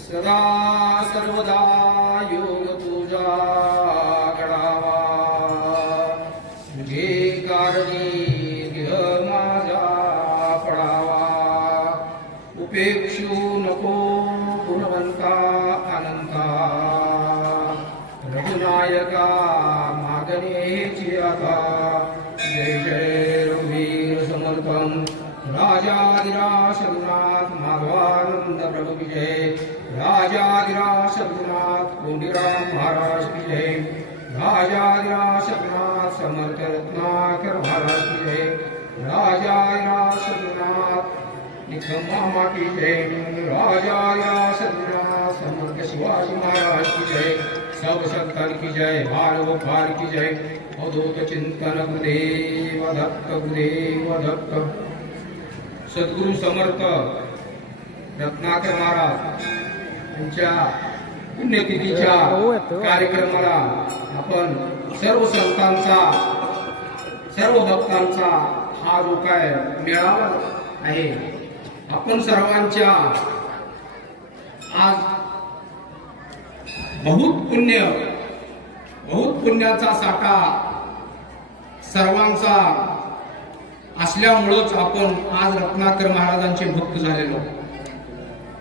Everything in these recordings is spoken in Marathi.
सदा सर्वदा योग पूजा घडावा म्हणजे कारणी देह माझा पडावा. उपेक्षू नको गुणवंता अनंता. रघुनायका मागणेची आता जय जय रघुवीर समर्थन राजाधिराज रघुनाथ माधवानंद प्रभु की जय। राजाधिराज रघुनाथ कोंडीराम महाराज की जय। राजाधिराज रघुनाथ समर्थ रत्नाकर महाराज की जय। राजाधिराज रघुनाथ निखम की जय। राजाधिराज रघुनाथ समर्थ शिवाजी महाराज की जय। सब संतान की जय भार भार की जय। अवधूत चिंतन गुरुदेव दत्त गुरुदेव दत्त। सद्गुरु समर्थ रत्नाकर महाराज यांच्या पुण्यतिथीच्या कार्यक्रमाला आपण सर्व संतांचा सर्व भक्तांचा हा जो काय मेळावा आहे. आपण सर्वांच्या आज बहुत पुण्य बहुत पुण्याचा साठा सर्वांचा असल्यामुळंच आपण आज रत्नाकर महाराजांचे भक्त झालेलो.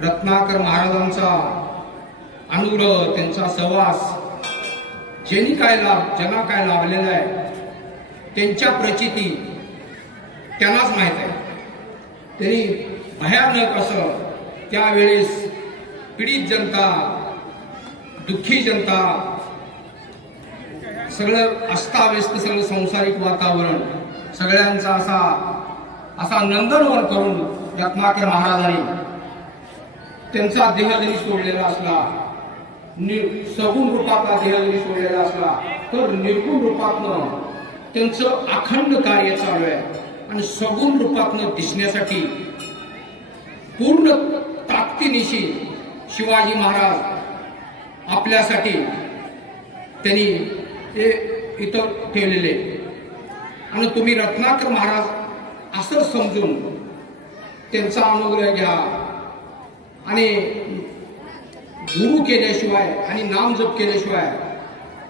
रत्नाकर महाराजांचा अनुग्रह त्यांचा सहवास ज्यांनी काय लाभ ज्यांना काय लाभलेला आहे त्यांच्या प्रचिती त्यांनाच माहीत आहे. त्यांनी भयानक असं त्यावेळेस पीडित जनता दुःखी जनता सगळं अस्ताव्यस्त सगळं संसारिक वातावरण सगळ्यांचा असा असा नंदनवन करून रत्नाकर महाराजांनी त्यांचा देह जरी सोडलेला असला नि- सगुण रूपातला देह जरी सोडलेला असला तर निर्गुण रूपातनं त्यांचं अखंड कार्य चालू आहे. आणि सगुण रूपातनं दिसण्यासाठी पूर्ण ताकदीनिशी शिवाजी महाराज आपल्यासाठी त्यांनी ते इथं ठेवलेले. आणि तुम्ही रत्नाकर महाराज असं समजून त्यांचा अनुग्रह घ्या. आणि गुरु केल्याशिवाय आणि नाम जप केल्याशिवाय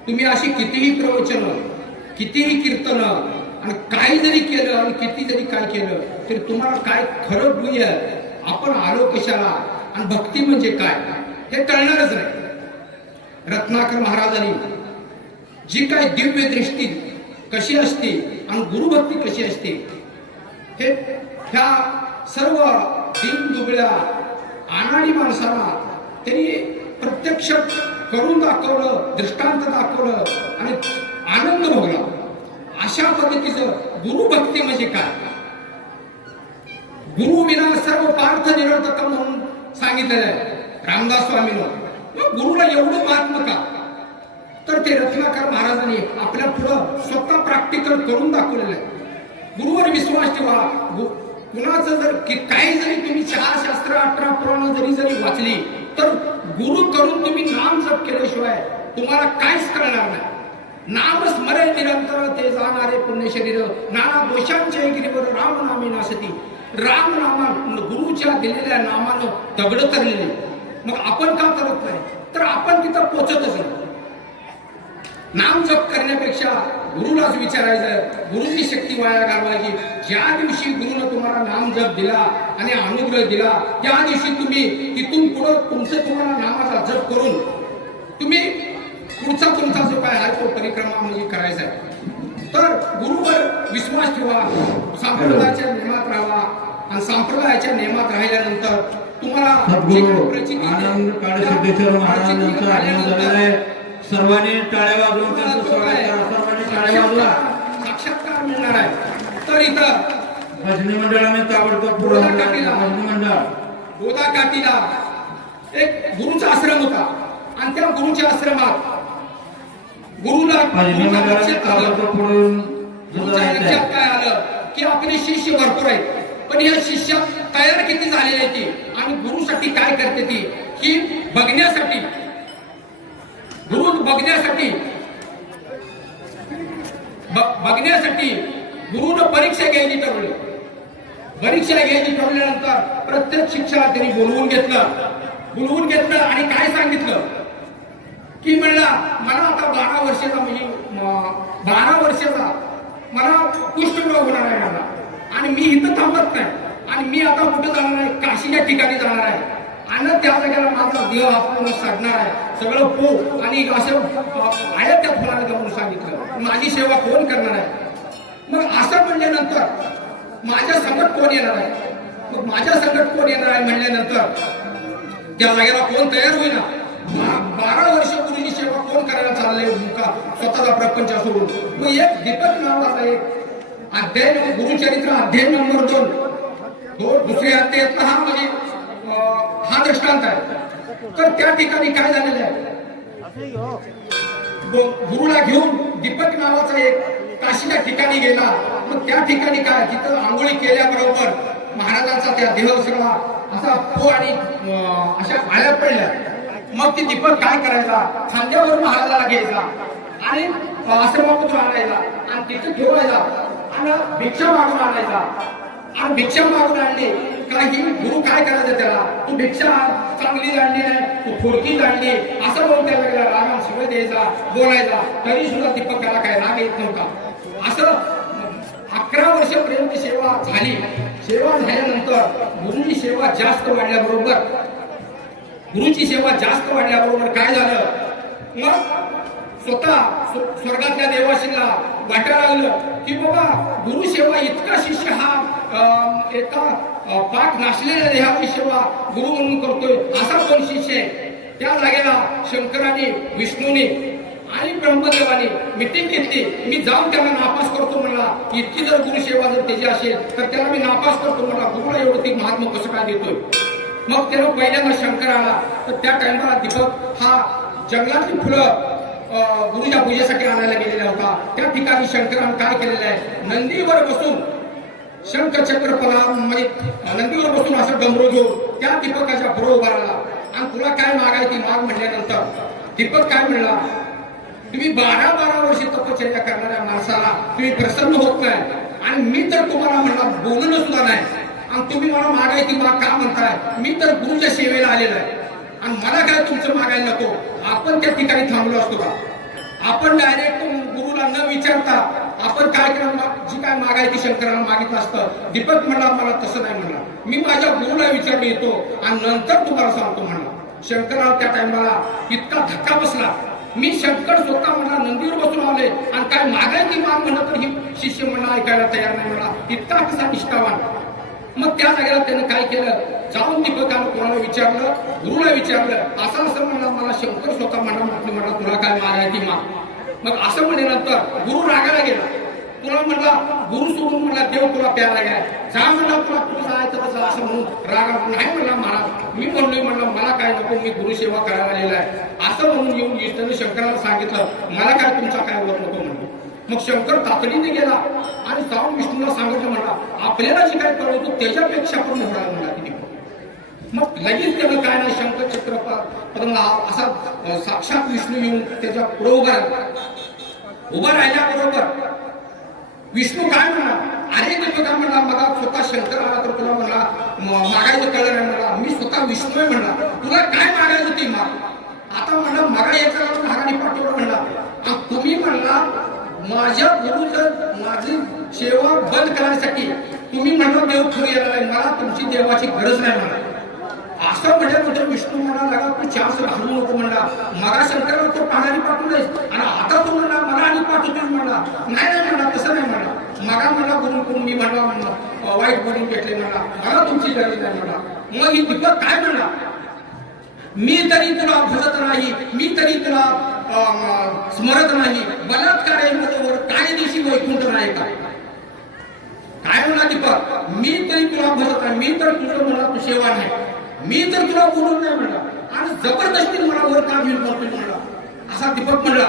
तुम्ही अशी कितीही प्रवचन कितीही कीर्तन आणि काही जरी केलं आणि किती जरी काय केलं तरी तुम्हाला काय खरं बुय आपण आलो कशाला? आणि भक्ती म्हणजे काय? हे कळणारच नाही. रत्नाकर महाराजांनी जी काय दिव्य दृष्टी कशी असते आणि गुरुभक्ती कशी असते? हे ह्या सर्व दिन दुबळ्या अनाडी माणसाला त्यांनी प्रत्यक्ष करून दाखवलं दृष्टांत दाखवलं आणि आनंद भोगला. अशा पद्धतीचं गुरुभक्ती म्हणजे काय? गुरु विना सर्व पार्थ निरर्थक म्हणून सांगितलेलं आहे रामदास स्वामीनं. मग गुरुला एवढं महात्म का? तर ते रत्नाकर महाराजांनी आपल्या पुढं स्वतः प्रॅक्टिकल करून दाखवलेलं आहे. गुरुवर विश्वास ठेवा. गु- कुणाचं जर की काही जरी तुम्ही चार शास्त्र अठरा पुराण जरी जरी वाचली तर गुरु करून तुम्ही नाम जप केल्याशिवाय तुम्हाला काहीच कळणार नाही. नाम स्मरे निरंतर ते जाणारे पुण्य शरीर नाना दोषांच्या गिरीवर राम नामे नासती. राम नामा गुरुच्या दिलेल्या नामानं दगड तरलेले. मग आपण का करत नाही? तर आपण तिथं पोचतच नाही. नाम जप करण्यापेक्षा गुरुलाच विचारायचं गुरुची शक्ती वाया घालवायची. ज्या दिवशी गुरुनं तुम्हाला नाम जप दिला आणि अनुग्रह दिला त्या दिवशी तुम्ही तिथून पुढं तुमचं तुम्हाला नामाचा जप करून तुम्ही पुढचा तुमचा जो काय आहे तो परिक्रमा म्हणजे करायचा आहे. तर गुरुवर विश्वास ठेवा संप्रदायाच्या नियमात राहावा आणि संप्रदायाच्या नियमात राहिल्यानंतर तुम्हाला सर्वांनी टाळ्या वाजवून सर्वांनी टाळ्या वाजवा. साक्षात्कार मिळणार आहे. तर इथं भजनी मंडळाने ताबडतोब पुढे भजनी मंडळ. गोदा काठीला एक गुरुचा आश्रम होता. आणि त्या गुरुच्या आश्रमात गुरुला भजनी गुरुला मंडळाने लक्षात आलं. ताबडतोब पुढून गुरुच्या लक्षात काय आलं? की आपले शिष्य भरपूर आहेत. पण या शिष्यात तयार किती झालेली आहे ती? आणि गुरुसाठी काय करते ती? ही बघण्यासाठी बघण्यासाठी. बघण्यासाठी गुरुनं परीक्षा घ्यायची ठरवली. परीक्षा घ्यायची ठरवल्यानंतर प्रत्येक शिक्षकाला त्यांनी बोलवून घेतलं. बोलवून घेतलं आणि काय सांगितलं? की म्हणला मला आता बारा वर्षाचा म्हणजे बारा वर्षाचा मला कुष्ठरोग होणार आहे मला आणि मी इथं थांबत नाही. आणि मी आता कुठं जाणार आहे? काशीच्या ठिकाणी जाणार आहे. आणि त्या जागेला माझा देह आपण साधणार आहे. सगळं पो आणि असं आहेत त्या फुलाने म्हणून सांगितलं. माझी सेवा कोण करणार आहे? मग असं म्हणल्यानंतर माझ्या संकट कोण येणार आहे? मग माझ्या संकट कोण येणार आहे म्हणल्यानंतर त्या जागेला कोण तयार होईना? बा- बारा वर्ष सेवा कोण करायला चाललंय का स्वतःचा प्रपंच सोडून. मग एक दीपक नावाचा एक अध्याय गुरुचरित्र अध्याय नंबर दोन. तो अध्ययन अध्यायातला हा म्हणजे अं, हा दृष्टांत आहे. तर त्या ठिकाणी काय झालेलं आहे? गुरुला घेऊन दीपक नावाचा एक काशीच्या ठिकाणी गेला. मग त्या ठिकाणी काय? तिथं आंघोळी केल्याबरोबर महाराजांचा त्या देह सगळा असा तो आणि अशा आळ्या पडल्या. मग ती दीपक काय करायचा खांद्यावर महाराजाला घ्यायचा आणि आश्रमापुत्र आणायचा आणि तिथं ठेवायचा आणि भिक्षा मागून आणायचा. आणि भिक्षा मागून आणली. काही गुरु काय करायचं त्याला? तू भिक्षा चांगली जाणली नाही तू थोडकी जाणली असं बोलून त्याला गेला रागाम सगळं द्यायचा बोलायचा. तरी सुद्धा दीपक त्याला काय राग येत नव्हता. असं अकरा वर्षपर्यंत सेवा झाली. सेवा झाल्यानंतर गुरुची सेवा जास्त वाढल्याबरोबर गुरुची सेवा जास्त वाढल्याबरोबर काय झालं? मग स्वतः स्वर्गातल्या देवाशीला वाटायला लागलं की बाबा गुरु सेवा इतका शिष्य हा अं, एका पाठ पाक नाशलेल्या देहाची सेवा गुरु म्हणून करतोय असा कोण शिष्य आहे? त्या जागेला शंकराने विष्णूने आणि ब्रह्मदेवाने मिटिंग घेतली. मी जाऊन त्याला नापास करतो म्हणला इतकी जर गुरु सेवा जर त्याची असेल तर त्याला मी नापास करतो म्हणला गुरुला एवढं ती महात्मा कसं काय देतोय? मग त्यानं पहिल्यांदा शंकर आला. तर त्या टाइमला दीपक हा जंगलातली फुलं गुरुच्या पूजेसाठी आणायला गेलेला होता. त्या ठिकाणी शंकरानं काय केलेलं आहे? नंदीवर बसून शंख चक्र पला म्हणजे नंदीवर बसून असं गमरो घेऊन त्या दीपकाच्या पुढे उभा राहिला. आणि तुला काय मागायची माग म्हटल्यानंतर दीपक काय म्हणला तुम्ही बारा बारा वर्ष तपश्चर्या करणाऱ्या माणसाला तुम्ही प्रसन्न होत नाही. आणि मी तर तुम्हाला म्हणला बोलणं सुद्धा नाही. आणि तुम्ही मला मागायची माग का म्हणताय? मी तर गुरुच्या सेवेला आलेलो आहे. आणि मला काय तुमचं मागायला नको? आपण त्या ठिकाणी थांबलो असतो का आपण डायरेक्ट गुरुला न विचारता आपण काय करणार जी काय मागायची शंकराला मागितलं असतं. दीपक म्हणला मला तसं नाही म्हणला. मी माझ्या गुरुला विचारून येतो आणि नंतर तुम्हाला सांगतो म्हणला. शंकराला त्या टायमाला इतका धक्का बसला. मी शंकर स्वतः म्हणला नंदीवर बसून आले आणि काय मागायची माग म्हणलं तर ही शिष्य म्हणला ऐकायला तयार नाही म्हणला. इतका कसा निष्ठावान. मग त्या जागेला त्यानं काय केलं? जाऊन दीपकानं कोणाला विचारलं? गुरुला विचारलं असं असं म्हणा मला शंकर स्वतः म्हणा म्हटलं म्हणा तुला काय मागायची मा मग असं म्हणल्यानंतर गुरु रागाला गेला. तुला म्हणला गुरु सोडून म्हणला देव तुला प्यायला गेला जा म्हणला तुला कुठं जायचं तसं असं म्हणून रागा नाही म्हणला महाराज मी म्हणलोय म्हणलं मला काय नको मी गुरुसेवा करायला आलेला आहे. असं म्हणून येऊन इष्टाने शंकराला सांगितलं मला काय तुमचा काय वर नको म्हणतो मग शंकर तातडीने गेला आणि जाऊन विष्णूला सांगितलं म्हणला आपल्याला जे काय कळवतो त्याच्यापेक्षा पण मोठा म्हणला किती मग लगेच त्यानं काय नाही शंकर चक्र असा साक्षात विष्णू येऊन त्याच्या पुढे उभा राहिला. उभा राहिल्याबरोबर विष्णू काय म्हणला अरे ते तुला म्हणला मला स्वतः शंकर आला तर तुला म्हणला मागायचं कळलं नाही म्हणला मी स्वतः विष्णू आहे म्हणला. तुला काय मागायचं ते माग आता म्हणलं मगा याचा महाराणी पाठवलं म्हणला. तुम्ही म्हणला माझ्या गुरुचं माझी सेवा बंद करायसाठी तुम्ही म्हणा देव पुढे येणार आहे मला तुमची देवाची गरज नाही म्हणा. असं म्हटल्यानंतर विष्णू म्हणा लागा तू चान्स घालू नको म्हणला मला शंकरला तो पाण्याने पाठवलंयस आणि आता तू म्हणला मला आणि पाठवतोय म्हणला. नाही नाही म्हणला तसं नाही म्हणला. मला म्हणला गुरु कोण मी म्हणला म्हणला वाईट बोलून भेटले म्हणला. मला तुमची गरज नाही म्हणला. मग ही दीपक काय म्हणला? मी तरी तुला भजत नाही. मी तरी तुला स्मरत नाही बलात्कार आहे काय दिवशी वैकुंठ नाही का? काय म्हणा दीपक? मी तरी तुला भरत नाही मी तर तुझं मला तू सेवा नाही. मी तर तुला बोलून नाही म्हणला आणि जबरदस्ती मला वर का घेऊन बोलतोय म्हणला असा दीपक म्हणला.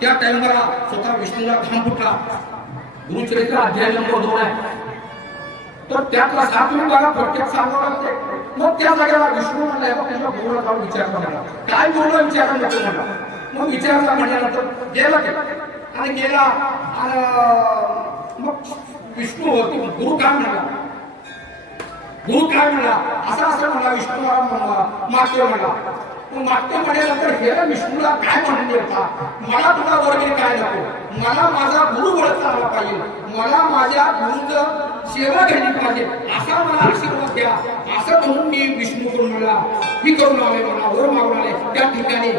त्या टाइमला स्वतः विष्णूला घाम फुटला. गुरुचरित्र अध्याय नंबर दोन आहे. तर त्यातला सात मला प्रत्येक सांगावं लागते मग त्या जागेला विष्णू म्हणला "हे बघ, गुरुला जाऊन विचारला म्हणला काय गुरुला विचारायला नको म्हणला मग विचारला म्हटल्यानंतर गेला ते. आणि गेला आणि मग विष्णू होतो. गुरु काय म्हणला? गुरु काय म्हणला? असं असं म्हणला विष्णू म्हणला मागतो म्हणला. वाट्य म्हणायला तर हे विष्णूला काय म्हणून देता मला तुला वगैरे काय नको? मला माझा गुरु ओळखता आला पाहिजे. मला माझ्या गुरुचं सेवा घ्यायची पाहिजे. असा मला आशीर्वाद द्या. असं म्हणून मी विष्णू करून मला मी करून आले मला वर मागून आले. त्या ठिकाणी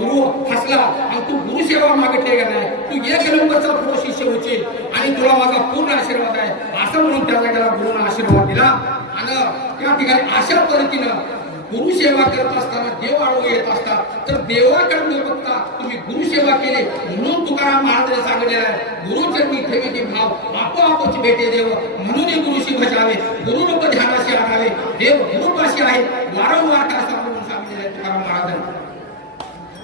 गुरु हसला. आणि तू गुरु सेवा मागितली का नाही? तू एक नंबरचा गुरु शिष्य होशील आणि तुला माझा पूर्ण आशीर्वाद आहे. असं म्हणून त्याला त्याला गुरुनं आशीर्वाद दिला. आणि त्या ठिकाणी अशा पद्धतीनं गुरु सेवा करत असताना देव आळू येत असतात तर देवाकडे न बघता तुम्ही गुरु सेवा केली म्हणून तुकाराम महाराजांनी सांगितलेलं आहे गुरुचरणी ठेवीचे भाव आपोआपच भेटे देव म्हणून हे गुरुशी बजावे गुरुरूप ध्यानाशी आणावे. देव गुरुपाशी आहे वारंवार का असं सांगितलेलं आहे तुकाराम महाराजांनी.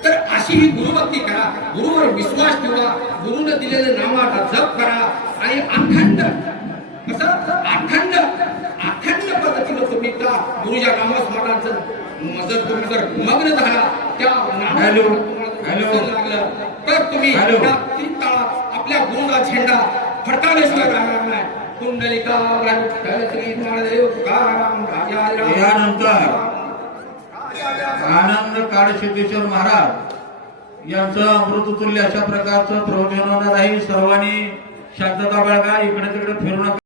तर अशी ही गुरुभक्ती करा गुरुवर विश्वास ठेवा गुरुने दिलेले नामाचा जप करा आणि अखंड कसं? अखंड अखंड गुरुच्या नामस्मरणाचं जर तुम्ही जर मग्न झाला त्या लागलं. तर तुम्ही तीन आपल्या गुरुचा झेंडा फडकावल्याशिवाय राहणार नाही कुंडलिका विठ्ठल श्री ज्ञानदेव तुकाराम राजाराम यानंतर आनंद काळसिद्धेश्वर महाराज यांचं अमृततुल्य अशा प्रकारचं प्रवचन होणार आहे. सर्वांनी शांतता बाळगा इकडे तिकडे फिरू नका.